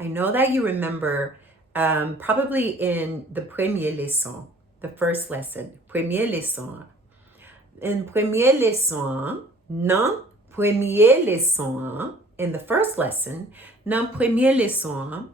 I know that you remember probably in the premier leçon, the first lesson, premier leçon. In premier leçon, nan premier leçon, in the first lesson, nan premier leçon,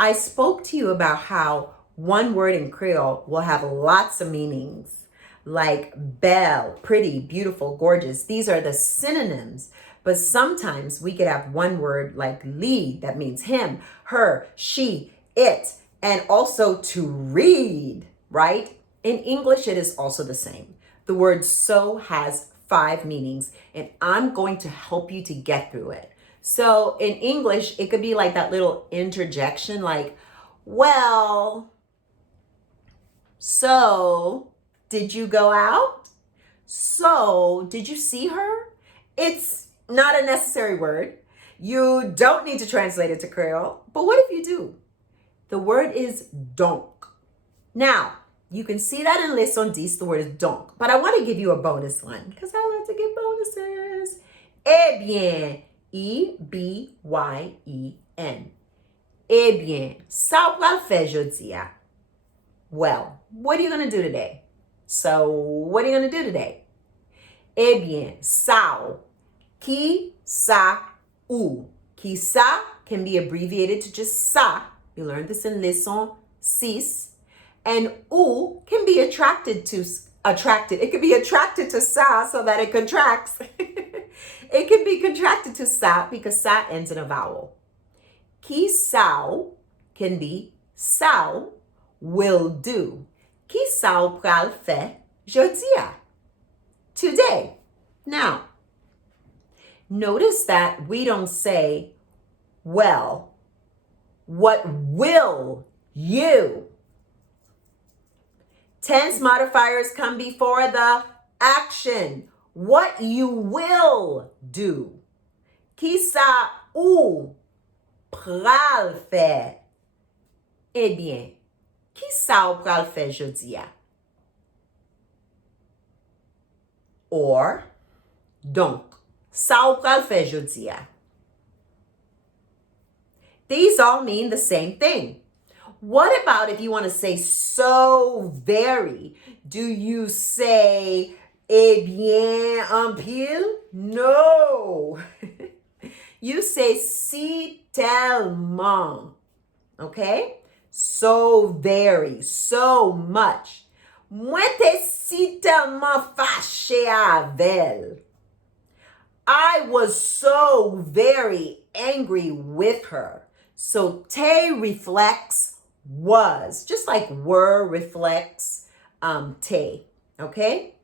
I spoke to you about how one word in Creole will have lots of meanings, like belle, pretty, beautiful, gorgeous. These are the synonyms. But sometimes we could have one word like li, that means him, her, she, it, and also to read, right? In English, it is also the same. The word so has 5 meanings, and I'm going to help you to get through it. So in English, it could be like that little interjection, like, well, so did you go out? So did you see her? It's not a necessary word. You don't need to translate it to Creole, but what if you do? The word is donc. Now, you can see that in Leçon 10, the word is donc, but I want to give you a bonus one because I like to give bonuses. Eh bien, E-B-Y-E-N. Eh bien, ça va le faire jeudi. Well, what are you going to do today? So, what are you going to do today? Eh bien, ça. Qui, ça, ou. Qui, ça can be abbreviated to just ça. You learned this in Leçon 6. And ou can be It could be attracted to ça so that it contracts. It can be contracted to ça because ça ends in a vowel. Qui sao can be sao will do. Qui sao pral fait jeudi? Today. Now, notice that we don't say, well, what will you? Tense modifiers come before the action. What you will do. Qui ça ou pral faire? Eh bien, qui ça ou pral faire jeudi? Or, donc, ça ou pral faire jeudi? These all mean the same thing. What about if you want to say so very? Do you say eh bien en pile? No. You say si tellement. Okay? So very, so much. Moi t'es si tellement fâché avec. I was so very angry with her. So te reflects was, just like were reflects te, okay?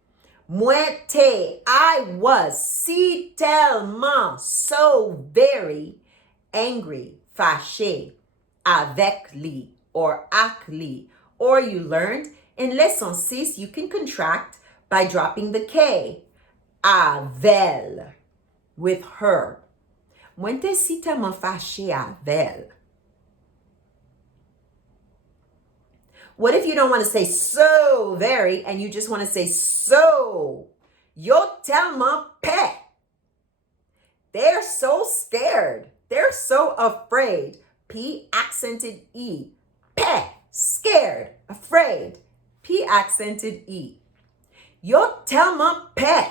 Moi te, I was si tellement, so very angry, fâché, avec lui, or avec lui. Or you learned in Leçon 6, you can contract by dropping the K. Avec, with her. Moi te si tellement fâché avec. What if you don't want to say so very and you just want to say so? Yo tellement peur. They're so scared. They're so afraid. P accented E. Peur. Scared. Afraid. P accented E. Yo tellement peur.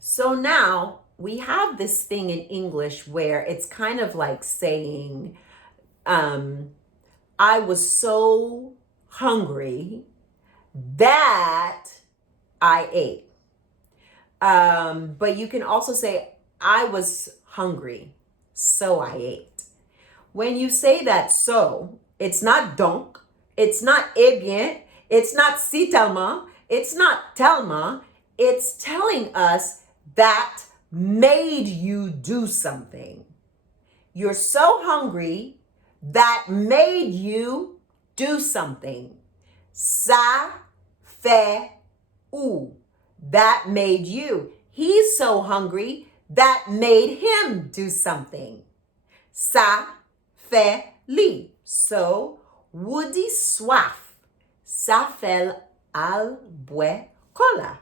So now we have this thing in English where it's kind of like saying, I was so hungry that I ate. But you can also say, I was hungry, so I ate. When you say that so, it's not donc, it's not eh bien, it's not si tellement, it's not tellement, it's telling us that made you do something. You're so hungry that made you do something. Ça fait ou, that made you. He's so hungry that made him do something. Ça fait lui. So, Woody soif. Ça fait al boire cola.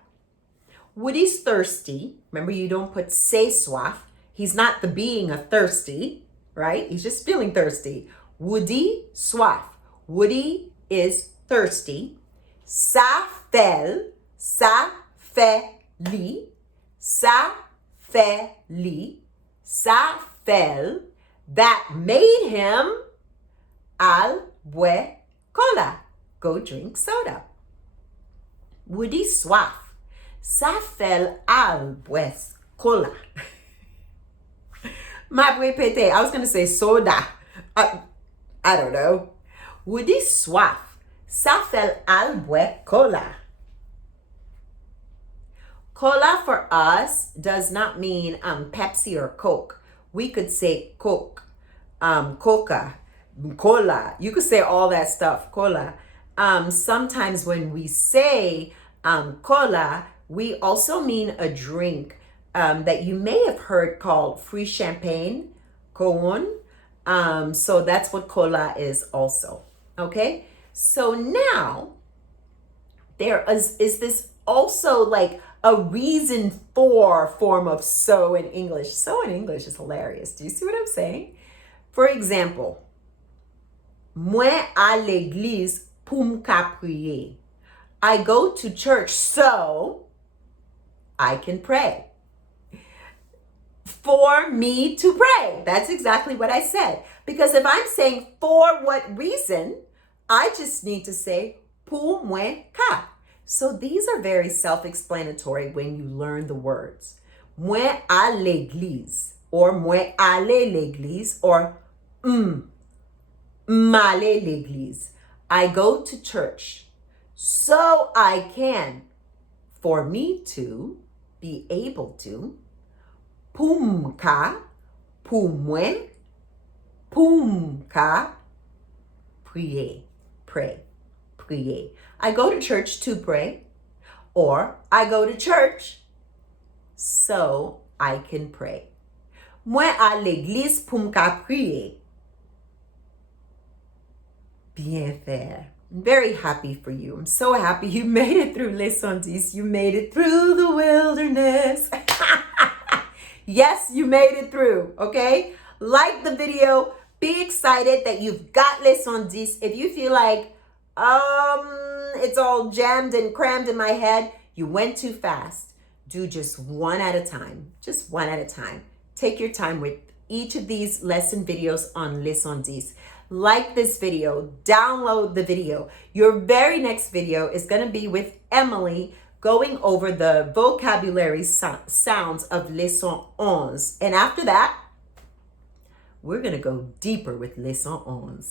Woody's thirsty. Remember, you don't put say soif. He's not the being of thirsty. right? He's just feeling thirsty. Woody, soif. Woody is thirsty. Ça fait li, ça fait li, ça fait, that made him al boire cola, go drink soda. Woody soif, ça fait al boire cola. Ma répéter, I was going to say soda. I don't know. Woody soif, ça fait al boire cola. Cola for us does not mean Pepsi or Coke. We could say Coke, Coca, Cola. You could say all that stuff, Cola. Sometimes when we say cola, we also mean a drink that you may have heard called free champagne, Coon. So that's what cola is also. Okay? So now there is this also like a reason for form of so in English. So in English is hilarious. Do you see what I'm saying? For example, moi à l'église pour m'ka prier. I go to church so I can pray. For me to pray. That's exactly what I said. Because if I'm saying for what reason, I just need to say pour moi ka. So these are very self-explanatory when you learn the words. Moi à l'église, or moi aller l'église, or m'aller l'église. I go to church so I can, for me to, be able to, pour m'ka, pour moi, pour m'ka, prier, pray. Prier. I go to church to pray, or I go to church so I can pray. Moi à l'église pour m'ka prier. Bien fait. I'm very happy for you. I'm so happy you made it through Les Sondis. You made it through the wilderness. Yes, you made it through, okay? Like the video. Be excited that you've got Les Sondis. If you feel like, it's all jammed and crammed in my head, you went too fast. Do just one at a time. Just one at a time. Take your time with each of these lesson videos on Les Sondis. Like this video, download the video. Your very next video is going to be with Emily going over the vocabulary sounds of Leçon 11. And after that, we're going to go deeper with Leçon 11.